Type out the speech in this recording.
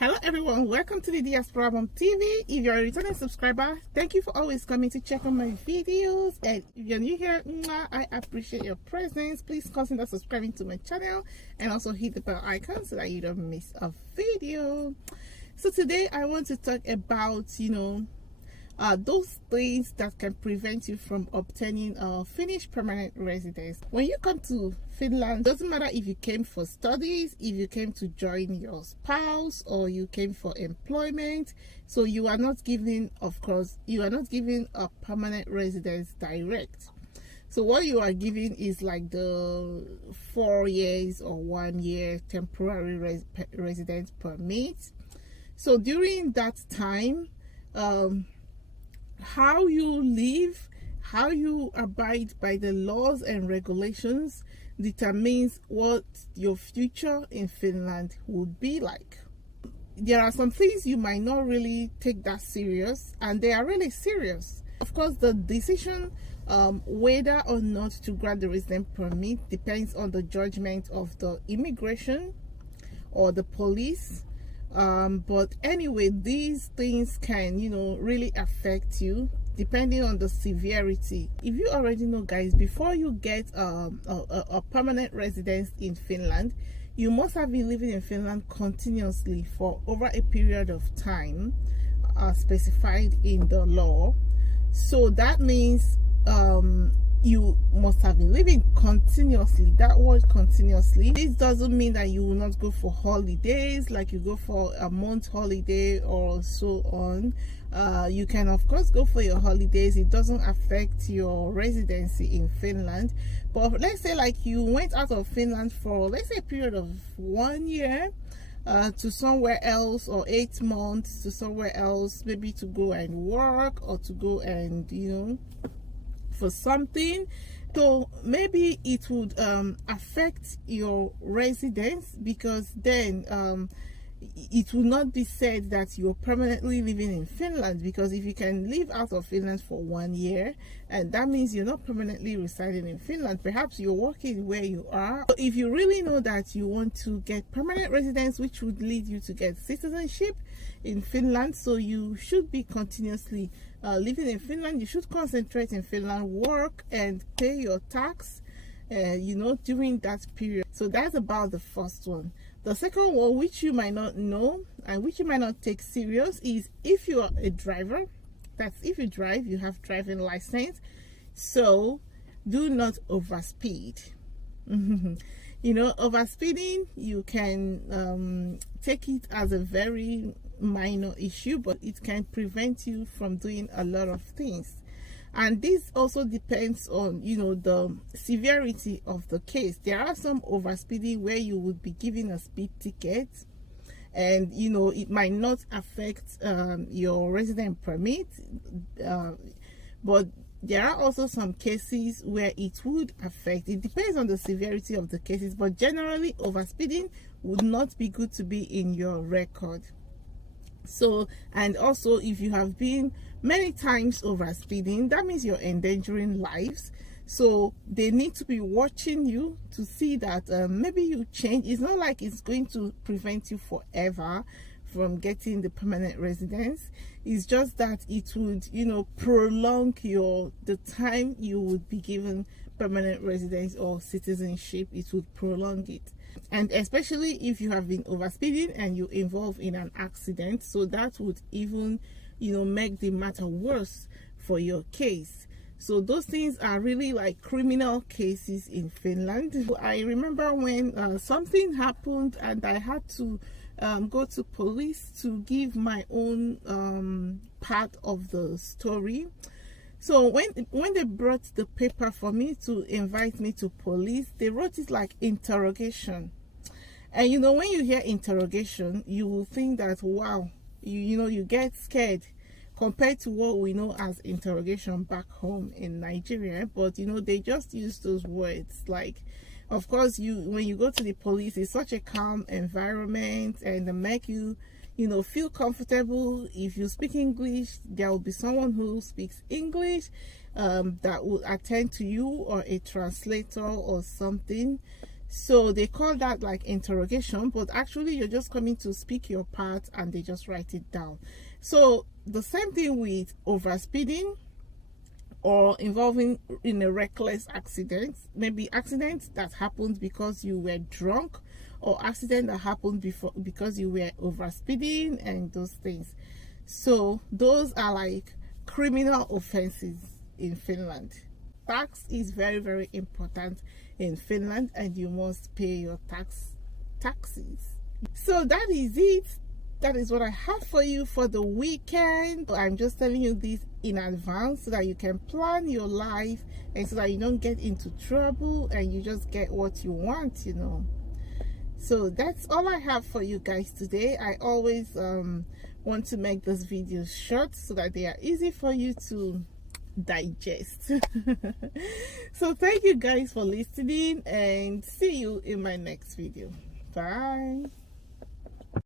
Hello everyone, welcome to the Diaspora Mom TV. If you're a returning subscriber, thank you for always coming to check on my videos. And if you're new here, I appreciate your presence. Please consider subscribing to my channel and also hit the bell icon so that you don't miss a video. So today I want to talk about, those things that can prevent you from obtaining a Finnish permanent residence. When you come to Finland, doesn't matter if you came for studies, if you came to join your spouse, or you came for employment. So you are not given, of course, you are not given a permanent residence direct. So what you are given is like the 4 years or 1 year temporary residence permit. So during that time, how you live, how you abide by the laws and regulations determines what your future in Finland would be like. There are some things you might not really take that serious, and they are really serious. Of course, the decision whether or not to grant the residence permit depends on the judgment of the immigration or the police. But anyway, these things can really affect you depending on the severity. If you already know, guys, before you get a permanent residence in Finland, you must have been living in Finland continuously for over a period of time specified in the law. So that means you must have been living continuously. That word continuously, this doesn't mean that you will not go for holidays, like you go for a month holiday or so on. You can of course go for your holidays. It doesn't affect your residency in Finland. But let's say like you went out of Finland for, let's say, a period of 1 year to somewhere else, or 8 months to somewhere else, maybe to go and work or to go and for something. So maybe it would affect your residence, because then it will not be said that you're permanently living in Finland, because if you can live out of Finland for 1 year, and that means you're not permanently residing in Finland. Perhaps you're working where you are. So if you really know that you want to get permanent residence, which would lead you to get citizenship in Finland, so you should be continuously living in Finland. You should concentrate in Finland, work and pay your tax during that period. So that's about the first one. The second one, which you might not know and which you might not take serious, is if you are a driver. That's if you drive, you have driving license. So do not overspeed. Overspeeding, you can take it as a very minor issue, but it can prevent you from doing a lot of things. And this also depends on the severity of the case. There are some overspeeding where you would be given a speed ticket, and it might not affect your residence permit, but there are also some cases where it would affect. It depends on the severity of the cases, but generally overspeeding would not be good to be in your record. So, and also if you have been many times overspeeding, that means you're endangering lives. So they need to be watching you to see that maybe you change. It's not like it's going to prevent you forever from getting the permanent residence. It's just that it would prolong the time you would be given permanent residence or citizenship. It would prolong it. And especially if you have been overspeeding and you involved in an accident, so that would even make the matter worse for your case. So those things are really like criminal cases in Finland. I remember when something happened and I had to go to police to give my own part of the story. So when they brought the paper for me to invite me to police, they wrote it like interrogation. And when you hear interrogation, you will think that, wow, you get scared compared to what we know as interrogation back home in Nigeria. But they just use those words. Like, of course, when you go to the police, it's such a calm environment, and they make you feel comfortable. If you speak English, there will be someone who speaks English that will attend to you, or a translator or something. So they call that like interrogation, but actually you're just coming to speak your part and they just write it down. So the same thing with overspeeding or involving in a reckless accident, maybe accident that happened because you were drunk, or accident that happened because you were overspeeding and those things. So those are like criminal offenses in Finland. Tax is very, very important in Finland, and you must pay your taxes. So that is it. That is what I have for you for the weekend. I'm just telling you this in advance so that you can plan your life and so that you don't get into trouble and you just get what you want, you know. So that's all I have for you guys today. I always want to make those videos short so that they are easy for you to digest. So thank you guys for listening, and see you in my next video. Bye.